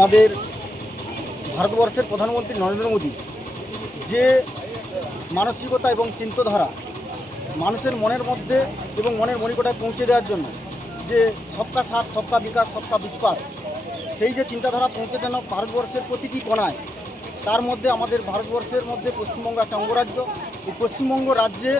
আমাদের ভারতবর্ষের প্রধানমন্ত্রী নরেন্দ্র মোদী যে মানসিকতা এবং চিন্তাধারা মানুষের মনের মধ্যে এবং মনের মনিকটায় পৌঁছে দেওয়ার জন্য যে সবকা সাথ সবকা বিকাশ সবকা বিশ্বাস, সেই যে চিন্তাধারা পৌঁছে যেন ভারতবর্ষের প্রতিটি কোণায়, তার মধ্যে আমাদের ভারতবর্ষের মধ্যে পশ্চিমবঙ্গ একটা অঙ্গরাজ্য। এই পশ্চিমবঙ্গ রাজ্যে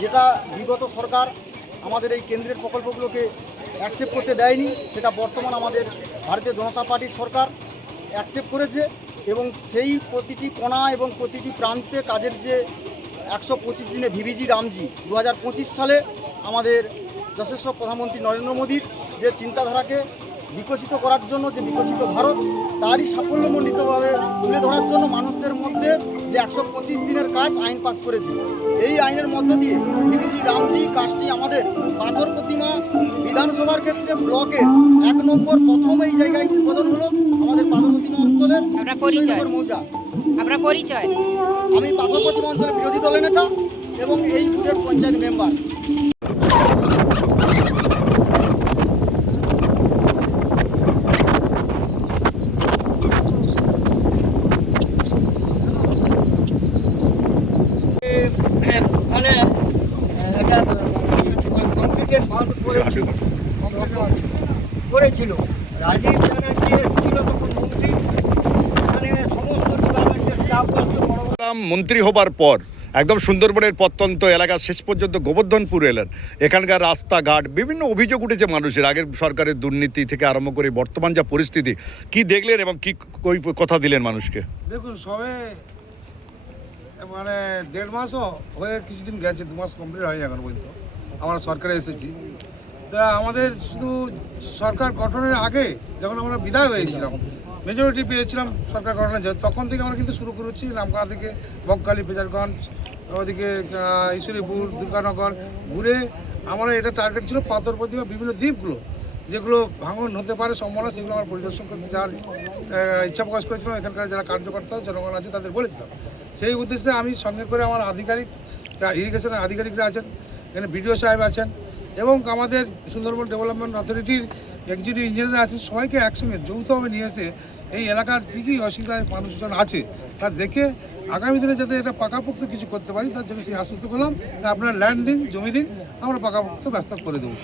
যেটা বিগত সরকার আমাদের এই কেন্দ্রের প্রকল্পগুলোকে অ্যাকসেপ্ট করতে দেয়নি, সেটা বর্তমান আমাদের ভারতীয় জনতা পার্টির সরকার অ্যাকসেপ্ট করেছে এবং সেই প্রতিটি কোণা এবং প্রতিটি প্রান্তে কাজের যে 125 দিনে ভিভিজি রামজি 2025 সালে আমাদের যশস্ব প্রধানমন্ত্রী নরেন্দ্র মোদীর যে চিন্তাধারাকে বিকশিত করার জন্য, যে বিকশিত ভারত তারই সাফল্যমণ্ডিতভাবে তুলে ধরার জন্য মানুষদের মধ্যে যে 125 দিনের কাজ আইন পাস করেছে। এই আইনের মধ্য দিয়ে ভিভিজি রামজি কাজটি আমাদের পাথর প্রতিমা বিধানসভার ক্ষেত্রে ব্লকের 1 নম্বর প্রথম এই জায়গায় উদ্বোধন হলো আমাদের পাথর প্রতিমা অঞ্চলের মৌজা। আপনার পরিচয়? আমি পাথর প্রতিমা অঞ্চলের বিরোধী দলের নেতা এবং এই বুথের পঞ্চায়েত মেম্বার। ওখানে একটা কংক্রিটের বাঁধ করেছিল। রাজীব ব্যানার্জি এসেছিল তখন মন্ত্রী, এখানে সমস্ত ডিপার্টমেন্টের স্টাফ বসলো। মন্ত্রী হবার পর একদম সুন্দরবনের প্রত্যন্ত এলাকা শেষ পর্যন্ত গোবর্ধনপুর এলেন। এখানকার রাস্তাঘাট বিভিন্ন অভিযোগ উঠেছে মানুষের, আগের সরকারের দুর্নীতি থেকে আরম্ভ করে বর্তমান যা পরিস্থিতি, কি দেখলেন এবং কি কথা দিলেন মানুষকে? দেখুন, সবে মানে 1.5 মাসও হয়ে কিছুদিন গেছে, 2 মাস কমপ্লিট হয়ে এখন পর্যন্ত আমরা সরকারে এসেছি। তা আমাদের শুধু সরকার গঠনের আগে যখন আমরা বিদায় হয়েছিলাম, মেজরিটি পেয়েছিলাম সরকার গঠনের জন্য, তখন থেকে আমরা কিন্তু শুরু করেছি নামখানা থেকে বকখালি, ফেজারগঞ্জ, ওদিকে ঈশ্বরীপুর, দুর্গানগর ঘুরে আমরা এটা টার্গেট ছিল পাথর প্রতিমা বিভিন্ন দ্বীপগুলো যেগুলো ভাঙন হতে পারে সম্ভাবনা, সেগুলো আমরা পরিদর্শন করতে যাওয়ার ইচ্ছা প্রকাশ করেছিলাম। এখানকার যারা কার্যকর্তা জনগণ আছে তাদের বলেছিলাম। সেই উদ্দেশ্যে আমি সঙ্গে করে আমার আধিকারিক, ইরিগেশনের আধিকারিকরা আছেন, এখানে বিডিও সাহেব আছেন এবং আমাদের সুন্দরবন ডেভেলপমেন্ট অথরিটির এক্সিকিউটিভ ইঞ্জিনিয়ার আছেন, সবাইকে একসঙ্গে যৌথভাবে নিয়ে এসে এই এলাকার কী কী অসুবিধায় মানুষজন আছে তা দেখে আগামী দিনে যাতে এটা পাকাপোক্ত কিছু করতে পারি তার জন্য সেই আশ্বস্ত করলাম যে আপনারা ল্যান্ড দিন, জমি দিন, আমরা পাকাপোক্ত ব্যবস্থা করে দেবো।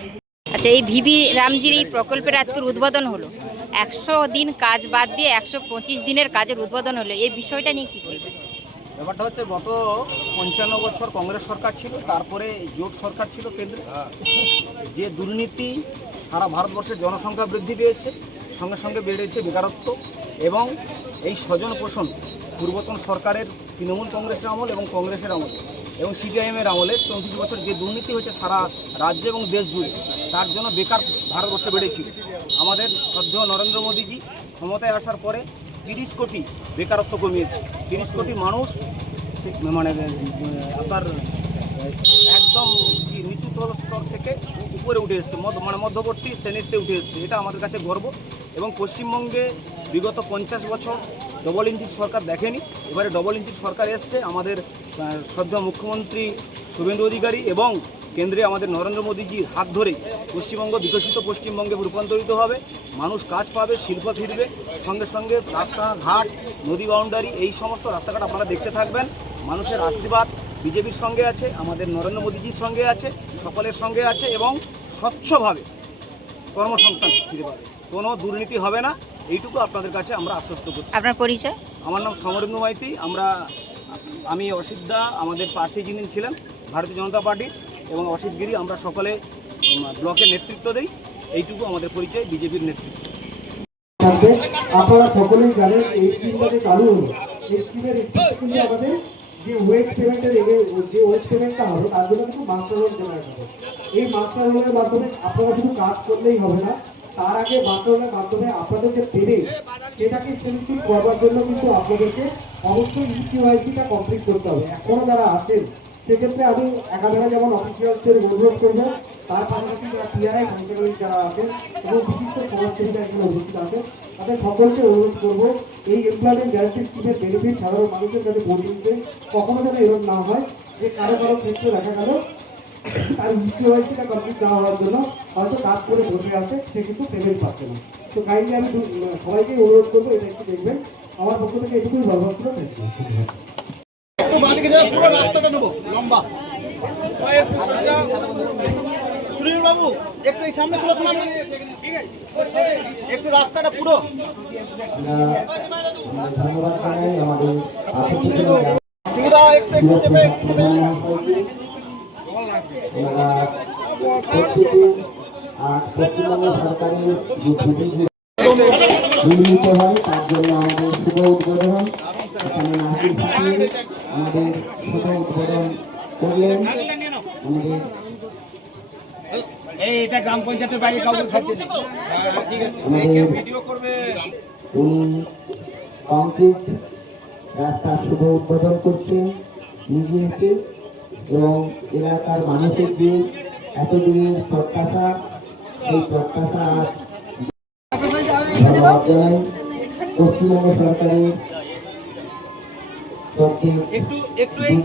আচ্ছা, এই ভিভি রামজির এই প্রকল্পের আজকের উদ্বোধন হলো, 100 দিন কাজ বাদ দিয়ে 125 দিনের কাজের উদ্বোধন হলো, এই বিষয়টা নিয়ে কি বলবেন? ব্যাপারটা হচ্ছে গত 55 বছর কংগ্রেস সরকার ছিল, তারপরে জোট সরকার ছিল কেন্দ্রে। যে দুর্নীতি, সারা ভারতবর্ষের জনসংখ্যা বৃদ্ধি পেয়েছে, সঙ্গে সঙ্গে বেড়েছে বেকারত্ব এবং এই স্বজন পোষণ পূর্বতন সরকারের তৃণমূল কংগ্রেসের আমল এবং কংগ্রেসের আমল এবং সিপিআইএমের আমলে 34 বছর যে দুর্নীতি হয়েছে সারা রাজ্য এবং দেশ জুড়ে, তার জন্য বেকার ভারতবর্ষে বেড়েছিল। আমাদের শ্রদ্ধেয় নরেন্দ্র মোদীজি ক্ষমতায় আসার পরে 30 কোটি বেকারত্ব কমিয়েছে। 30 কোটি মানুষ মানে আপনার একদম নিচু স্তর থেকে উপরে উঠে এসছে, মধ্যবর্তী শ্রেণীতে উঠে এসছে। এটা আমাদের কাছে গর্ব এবং পশ্চিমবঙ্গে বিগত 50 বছর ডবল ইঞ্জিন সরকার দেখেনি, এবারে ডবল ইঞ্জিন সরকার এসছে। আমাদের শ্রদ্ধেয় মুখ্যমন্ত্রী শুভেন্দু অধিকারী এবং কেন্দ্রে আমাদের নরেন্দ্র মোদীজির হাত ধরে পশ্চিমবঙ্গ বিকশিত পশ্চিমবঙ্গে রূপান্তরিত হবে। মানুষ কাজ পাবে, শিল্প ফিরবে, সঙ্গে সঙ্গে রাস্তাঘাট, নদী বাউন্ডারি, এই সমস্ত রাস্তাঘাট আপনারা দেখতে থাকবেন। মানুষের আশীর্বাদ বিজেপির সঙ্গে আছে, আমাদের নরেন্দ্র মোদীজির সঙ্গে আছে, সকলের সঙ্গে আছে এবং স্বচ্ছভাবে কর্মসংস্থান ফিরে পাবে, কোনো দুর্নীতি হবে না, এইটুকু আপনাদের কাছে আমরা আশ্বস্ত করছি। আপনার পরিচয়? আমার নাম সমরেন্দ্র মাইতি। আমি অসিত দা, আমাদের প্রার্থী যিনি ছিলেন ভারতীয় জনতা পার্টির, এবং অসিত গিরি, আমরা সকলে ব্লকের নেতৃত্ব দিই। এইটুকু আমাদের পরিচয়, বিজেপির নেতৃত্ব। আপনারা সকলেই জানেন এই স্কিমটাকে চালু হলো, এই স্কিমের কিন্তু আমাদের যে ওয়েস্ট পেমেন্টের যে ওয়েস্ট পেমেন্টটা হবে তার জন্য কিন্তু মাস্টার লোন জেনারেট হবে। এই মাস্টার লোনের মাধ্যমে আপনারা শুধু কাজ করলেই হবে না, তার আগে মাস্টার লোনের মাধ্যমে আপনাদের যে পেমেন্ট সেটাকে সুনিশ্চিত করবার জন্য কিন্তু আপনাদেরকে অবশ্যই ইউকিউআইসিটা কমপ্লিট করতে হবে। এখনও যারা আছেন সেক্ষেত্রে আমি একাধারে যেমন অফিসিয়ালসদের অনুরোধ করবো, তার পাশাপাশি যারা টিআরআই ফাংশনারি যারা আছেন এবং বিশিষ্ট সমাজসেবীরা এখানে উপস্থিত আছেন, তাদের সকলকে অনুরোধ করবো এই এমপ্লয়মেন্ট গ্যারান্টি স্কিমের বেনিফিট সাধারণ মানুষের কাছে পৌঁছে দিতে। কখনো যেন এরকম না হয় যে কারো ক্ষেত্রে দেখা গেল তার ইউসিওআইসিটা কমপ্লিট না হওয়ার জন্য হয়তো কাজ করে বসে আছে, সে কিন্তু পেমেন্ট পাচ্ছে না। তো কাইন্ডলি আমি সবাইকে অনুরোধ করবো এটা একটু দেখবেন। আমার পক্ষ থেকে এটুকুই বলবার ছিল। একটু বাঁদিকে যাবে, পুরো রাস্তাটা নেবো লম্বা। সুনীল বাবু একটু এই সামনে চলে আসুন, একটু রাস্তাটা পুরো ধন্যবাদ জানাই আমাদের সিঙ্গিদা একটু একটু চেপে পশ্চিমবঙ্গ সরকারের যে ছুটি নির্মিত হয় তার জন্য আমাদের শুভ উদ্বোধন এখানে নাহিদ হাকিম আমাদের শুভ উদ্বোধন করলেন। আমাদের এটা গ্রাম পঞ্চায়েতের বাইরে কাউকে থাকতে নেই। আমাদের উনি কংক্রিট রাস্তার শুভ উদ্বোধন করছেন নিজে হাতে, এবং এলাকার মানুষের যে এতদিনের প্রত্যাশা, সেই প্রত্যাশা আজ ধন্যবাদ জানাই পশ্চিমবঙ্গ সরকারের পক্ষে একটু একটু এই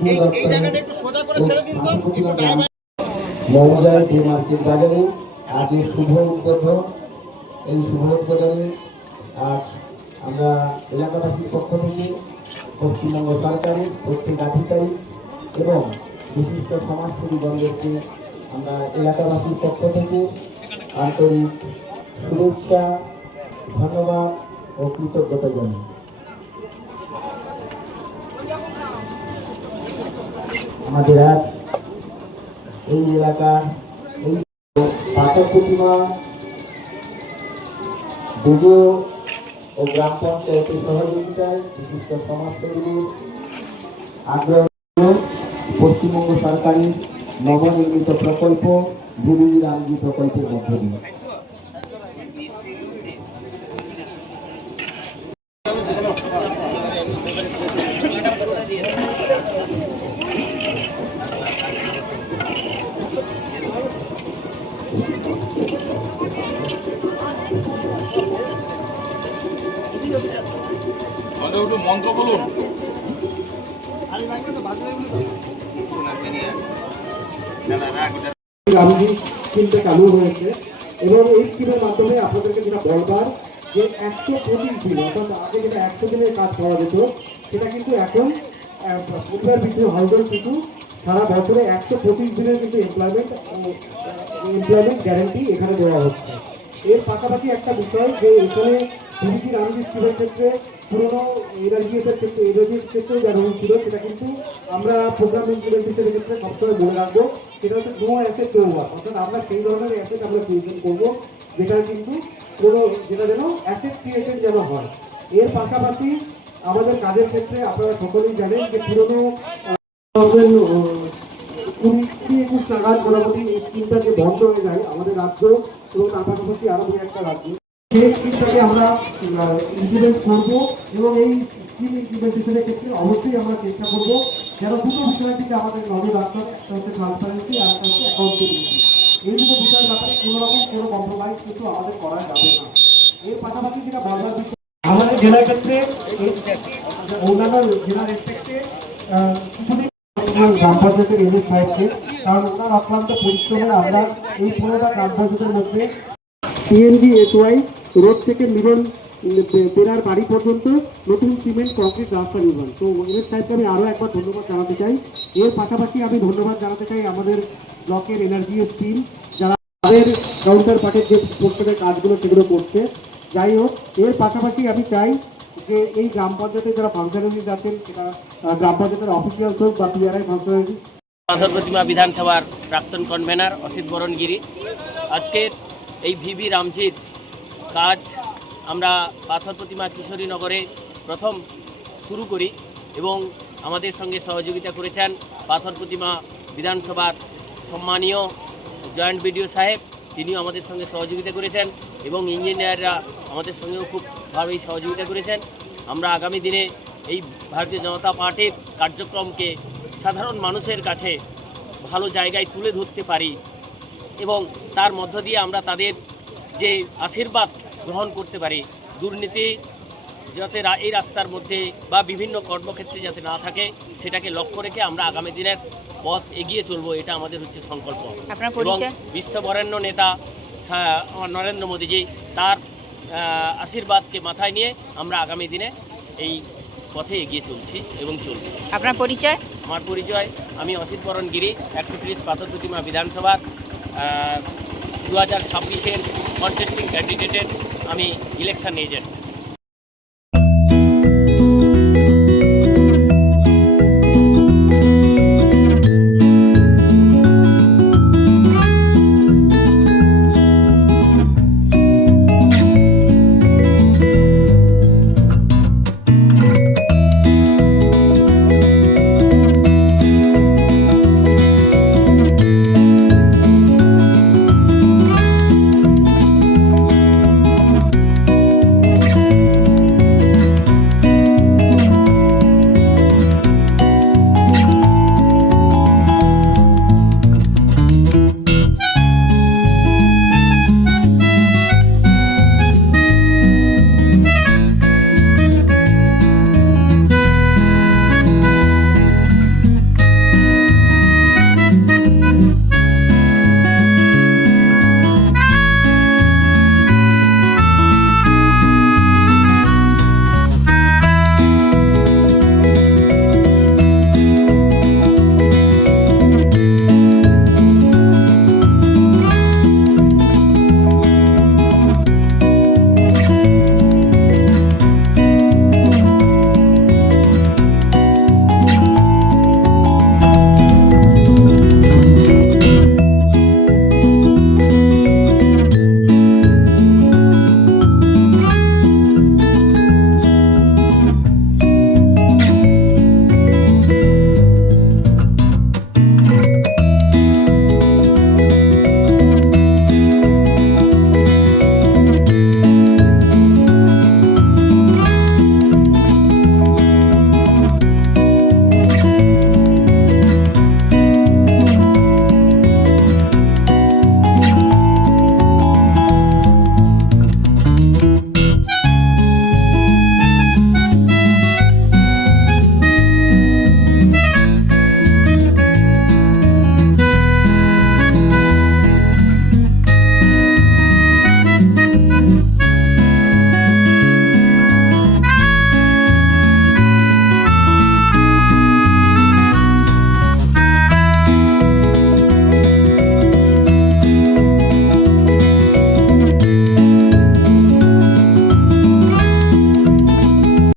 জায়গাটা একটু সোজা করে ছেড়ে দিন তো, একটু ডাইভার মৌজায় যে মার্কেট বাজারে আজের শুভ উদ্বোধন। এই শুভ উদ্বোধনে আজ আমরা এলাকাবাসীর পক্ষ থেকে পশ্চিমবঙ্গ সরকারের প্রত্যেক আধিকারিক এবং বিশিষ্ট সমাজসেবীগণদেরকে আমরা এলাকাবাসীর পক্ষ থেকে আন্তরিক শুভেচ্ছা, ধন্যবাদ ও কৃতজ্ঞতা জানাই। আমাদের আজ এই এলাকার এই পাথর প্রতিমা দুজো ও গ্রাম পঞ্চায়েতের সহযোগিতায় বিশিষ্ট সমাজসেবীদের আগ্রহ পশ্চিমবঙ্গ সরকারের নবনির্মিত প্রকল্প ভিবি রামজি প্রকল্পের মধ্য দিয়ে মন্ত্র বলুন। রামজি স্কিমটা চালু হয়েছে, এবং এই স্কিমের মাধ্যমে আপনাদেরকে যেটা বলবার যে 125 দিন, অর্থাৎ আগে যেটা 100 দিনের কাজ করা যেত সেটা কিন্তু এখন পরিবার পিছু হাউসের পিছু সারা বছরে 125 দিনের কিন্তু এমপ্লয়মেন্ট গ্যারান্টি এখানে দেওয়া হচ্ছে। এর পাশাপাশি একটা বিষয় যে এখানে ভিবি রামজি স্কিমের ক্ষেত্রে পুরোনো এনার্জিএসের ক্ষেত্রে এনার্জির ক্ষেত্রেও যা রুল ছিল সেটা কিন্তু আমরা প্রোগ্রাম ইমপ্লিমেন্টেশনের ক্ষেত্রে সবসময় বলে রাখবো, সেটা হচ্ছে নো অ্যাসেট নো ওয়ার্ক। অর্থাৎ আমরা সেই ধরনের অ্যাসেট আমরা ক্রিয়েশন করবো যেটা কিন্তু যেটা যেন অ্যাসেট ক্রিয়েশন যেন হয়। এর পাশাপাশি আমাদের কাজের ক্ষেত্রে আপনারা সকলেই জানেন যে পুরোনো 20-21 নাগাদ মোটামুটি এই স্কিমটা যে বন্ধ হয়ে যায় আমাদের রাজ্য এবং তার পাশাপাশি আরো দু একটা রাজ্য, সেই স্কিমটাকে আমরা ইমপ্লিমেন্ট করবো, এবং এই স্কিম ইমপ্লিমেন্টেশনের ক্ষেত্রে অবশ্যই আমরা চেষ্টা করবো যেন দুটো বিষয়ের দিকে আমাদের নজর রাখতে হবে। একটা হচ্ছে ট্রান্সপারেন্সি আর একটা হচ্ছে অ্যাকাউন্টেবিলিটি। এই দুটো বিষয়ের ব্যাপারে কোনো রকম কোনো কম্প্রোমাইজ কিন্তু আমাদের করা যাবে না। এর পাশাপাশি যেটা বলবার বিষয় আমাদের জেলার ক্ষেত্রে অন্যান্য জেলার রেসপেক্টে কিছুদিন গ্রাম পঞ্চায়েতের এমএস সাহেবকে, কারণ ওনার অক্লান্ত পরিশ্রমে আমরা এই পুরোটা গ্রাম পঞ্চায়েতের মধ্যে সিএনজি এসওয়াই রোড থেকে মিডল বেড়ার বাড়ি পর্যন্ত নতুন সিমেন্ট কংক্রিট রাস্তা নির্মাণ। তো এমএস সাহেবকে আমি আরও একবার ধন্যবাদ জানাতে চাই। এর পাশাপাশি আমি ধন্যবাদ জানাতে চাই আমাদের ব্লকের এনার্জিএস টিম, যারা তাদের কাউন্টার পার্টের যে পোস্টারের কাজগুলো সেগুলো করছে। যাই হোক, এর পাশাপাশি আমি চাই যে এই গ্রাম পঞ্চায়েতে যারা ফাংশনারিজ আছেন, সেটা গ্রাম পঞ্চায়েতের অফিসিয়ালস হোক বা পিআরআই ফাংশনারিজ। পাথর প্রতিমা বিধানসভার প্রাক্তন কনভেনার অসিত বরণগিরি। আজকের এই ভিবি রামজির কাজ আমরা পাথর প্রতিমা কিশোরীনগরে প্রথম শুরু করি, এবং আমাদের সঙ্গে সহযোগিতা করেছেন পাথর প্রতিমা বিধানসভার সম্মানীয় জয়েন্ট বিডিও সাহেব, তিনিও আমাদের সঙ্গে সহযোগিতা করেছেন, এবং ইঞ্জিনিয়াররা আমাদের সঙ্গেও খুব ভালোই সহযোগিতা করেছেন। আমরা আগামী দিনে এই ভারতীয় জনতা পার্টির কার্যক্রমকে সাধারণ মানুষের কাছে ভালো জায়গায় তুলে ধরতে পারি, এবং তার মধ্য দিয়ে আমরা তাদের যে আশীর্বাদ গ্রহণ করতে পারি। দুর্নীতি যাতে এই রাস্তার মধ্যে বা বিভিন্ন কর্মক্ষেত্রে যাতে না থাকে, সেটাকে লক্ষ্য রেখে আমরা আগামী দিনের পথ এগিয়ে চলবো, এটা আমাদের হচ্ছে সংকল্প। আপনার এবং পরিচয়? বিশ্ববরেণ্য নেতা আমার নরেন্দ্র মোদীজি, তার আশীর্বাদকে মাথায় নিয়ে আমরা আগামী দিনে এই পথে এগিয়ে চলছি এবং চলব। আপনার পরিচয়? আমার পরিচয়, আমি অসিত বরণ গিরি, 130 পাথর প্রতিমা বিধানসভার 2026-এর কন্টেস্টিং ক্যান্ডিডেটের আমি ইলেকশন এজেন্ট।